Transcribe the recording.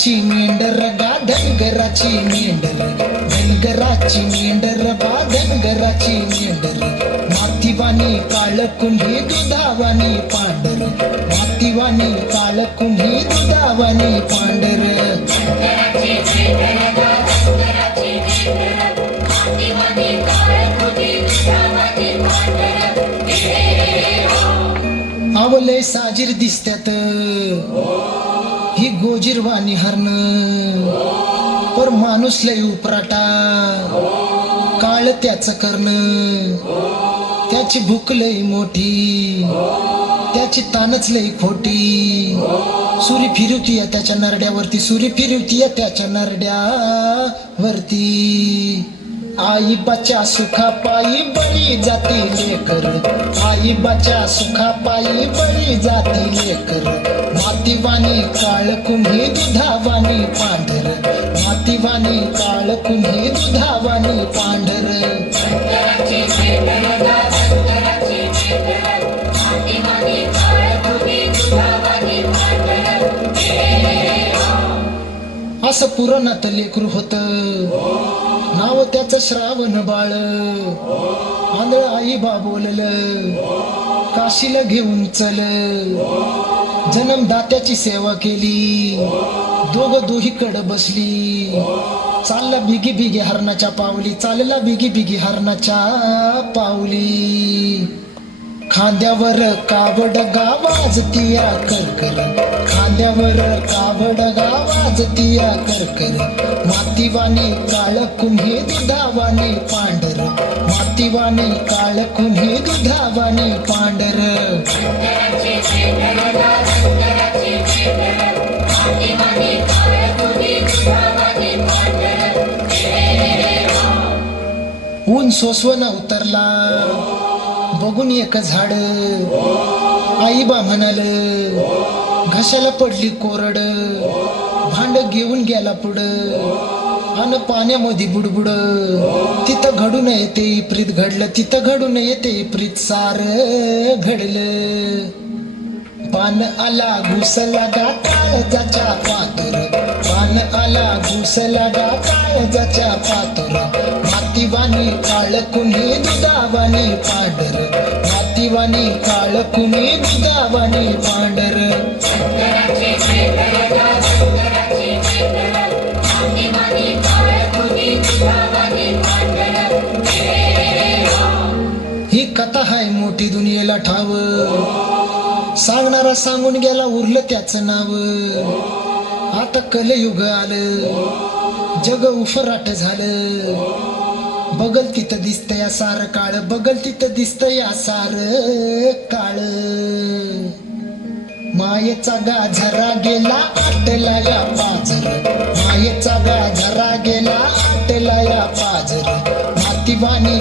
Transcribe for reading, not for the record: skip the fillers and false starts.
धनगराची मेंढर गा धनगराची मेंढर धनगराची मेंढर बा धनगराची मेंढर मातीवानी काळ कुंभी दुधावानी पांढर मातीवानी काळ कुंभी दुधावानी पांढर आवले साजीर दिसत्यात ही गोजीरवाणी हरण पर माणूस लय उपराटा काळ त्याच करण त्याची भूक लय मोठी त्याची तानच लय खोटी सुरी फिरवतीय त्याच्या नरड्यावरती सुरी फिरवतीय त्याच्या नरड्यावरती आई बच्चा सुखा पायी बळी जाती लेकर आई बच्चा सुखा पायी बळी जाती लेकर मातीवानी काळ कुंभी दुधावानी पांढर मातीवानी काळ कुंभी दुधावानी पांढर असं पुराणात लेकरू होत नाव त्याचं श्रावण बाळ आंधळ आई बा बोललं काशीला घेऊन चल जन्मदात्याची सेवा केली दोघं दोहीकडं बसली चालला बिगी बिगी हरणाच्या पावली चालला बिगी बिगी हरणाच्या पावली खांद्यावर कावड गा वाजतीया करकर खांद्यावर कावड गा वाजतीया करकर मातीवानी काळ कुंभी दुधावानी पांढर मातीवानी काळ कुंभी दुधावानी पांढर ऊन सोसवना उतरला बघून एक झाड आई बा म्हणाल घशाला पडली कोरड भांड घेऊन गेला पुढं अन पाण्यामध्ये बुडबुड तिथं घडून येते प्रीत घडलं तिथं घडून येते प्रीत सार घडलं पान आला घुसला गा काळजाच्या पातूर पान आला घुसला गा काळजाच्या पातूर मातीवानी काळ कुंभी दुधावानी पांढर मातीवानी काळ कुंभी दुधावानी पांढर ही कथा हाय मोठी दुनियेला ठाव सांगणारा सांगून गेला उरलं त्याचं नाव आता कलयुग आलं जग उफराट झालं बगल तिथं दिसतंय सार काळ बगल तिथं दिसतंय सार काळ मायेचा गाझरा गेला आटला या पाजर मायेचा गाझरा गेला आटला या पाजर मातीवानी